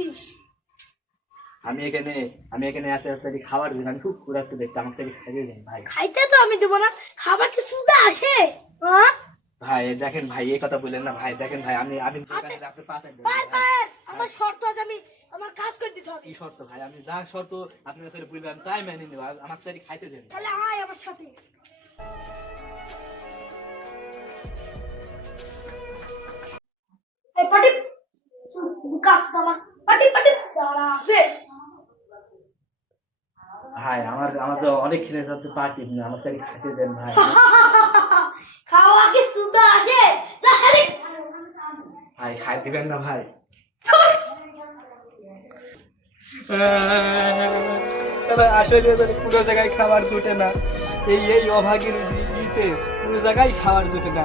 করছিস? আমি এখানে আমি এখানে আসে আসে খাবার দিন আমি খুব ক্ষুধার্ত দেখতে আমাকে সাথে খাইয়ে দিন ভাই। খাইতে তো আমি দেবো না খাবার কি সুদা আসে? হ্যাঁ? ভাই দেখেন ভাই এই কথা বললেন না ভাই দেখেন ভাই আমি আমি পাশে আমার শর্ত আছে আমি আমার কাজ করে দিতে হবে। কি শর্ত ভাই? আমি যা শর্ত আপনার কাছে বলবেন তাই মেনে নেব আমার সাথে খাইতে দেন তাহলে আয় আমার সাথে। এই পাটি কাজ আমার ভাই আমার আমার তো অনেক খিদে সাথে পার্টি আমার সাথে খাইতে দেন ভাই। খাওয়া কি সুদা আসে? ভাই খাই দিবেন না ভাই। আসলে পুরো জায়গায় খাবার জুটে না এই এই অভাগীর ইতে পুরো জায়গায় খাবার জুটে না।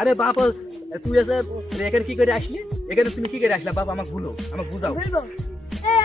আরে বাপ তুই এসে এখানে কি করে আসলি? এখানে তুমি কি করে আসলা? বাপ আমাকে ভুলো আমাকে বুঝাও।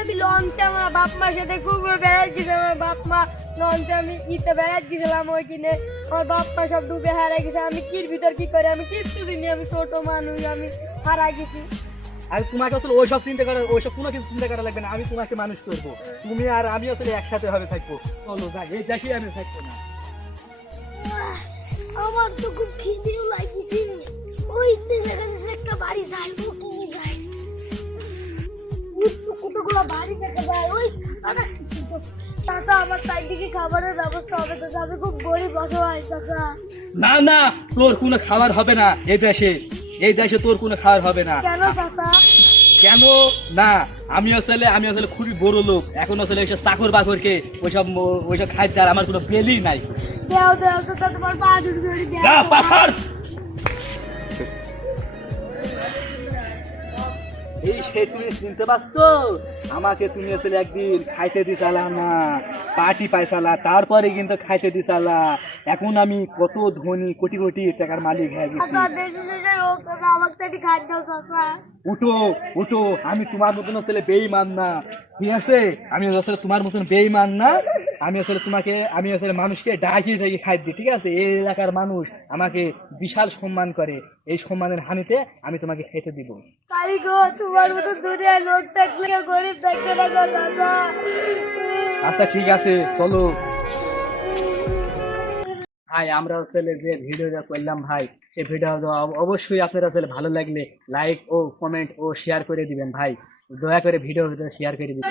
আমি লঞ্চে আমার বাপ মার সাথে বেড়াচ্ছি আমার বাপ মা লঞ্চে আমি ইতে বেড়াচ্ছিলাম ওই কিনে আমার বাপ মা সব ডুবে হারা গেছে। আমি কির ভিতর কি করে? আমি কিচ্ছু দিনি আমি ছোট মানুষ আমি হারা গেছি। আর তোমাকে আসলে ওইসব চিন্তা করা ওইসব কোনো কিছু চিন্তা করা লাগবে না আমি তোমাকে মানুষ করব। তুমি আর আমি আসলে একসাথে ভাবে থাকব। চলো যাই এই দেশে আমি থাকব না। আমার তো খুব খিদেও লাগিছে। বাড়ি কি কতগুলো বাড়ি দেখা যায় ওই আমার তাই দিকে খাবারের ব্যবস্থা হবে তো আমি খুব গরিব অসহায় কাকা না না তোর কোনো খাবার হবে না এই দেশে। এই দেশে তোর কোনো খাবার হবে না। কেন কাকা কেন? না আমি আসলে আমি আসলে খুবই বড় লোক। এখন আসলে ওইসব চাকর বাকরকে ওইসব ওইসব খাদ্য আর আমার কোনো পেলি নাই। দেও দেও তো তোমার পা দুটো ধরে দেও। এই সে তুমি চিনতে পারছ আমাকে তুমি আসলে একদিন খাইতে দিছালা না পার্টি পাইছালা তারপরে কিন্তু খাইতে দিছালা। এখন আমি কত ধনী কোটি কোটি টাকার মালিক হয়ে গেছি। কাকা উঠো উঠো আমি তোমার মতন আসলে বেইমান না। ঠিক আছে? আমি আসলে তোমার মতন বেইমান না। আমি আসলে তোমাকে আমি আসলে মানুষকে ডাকিয়ে খাই দিই ঠিক আছে? এই এলাকার মানুষ আমাকে বিশাল সম্মান করে। এই সম্মানের হানিতে আমি তোমাকে খেতে দিব। তাই গো তোমার মতো দুনিয়ায় লোক থাকলে কেউ গরিব থাকবে না গো দাদা। আচ্ছা ঠিক আছে চলো। ভাই আমরা আসলে যে ভিডিওটা করলাম ভাই সেই ভিডিও অবশ্যই আপনার আসলে ভালো লাগলে লাইক ও কমেন্ট ও শেয়ার করে দিবেন ভাই। দয়া করে ভিডিও শেয়ার করে দিবেন।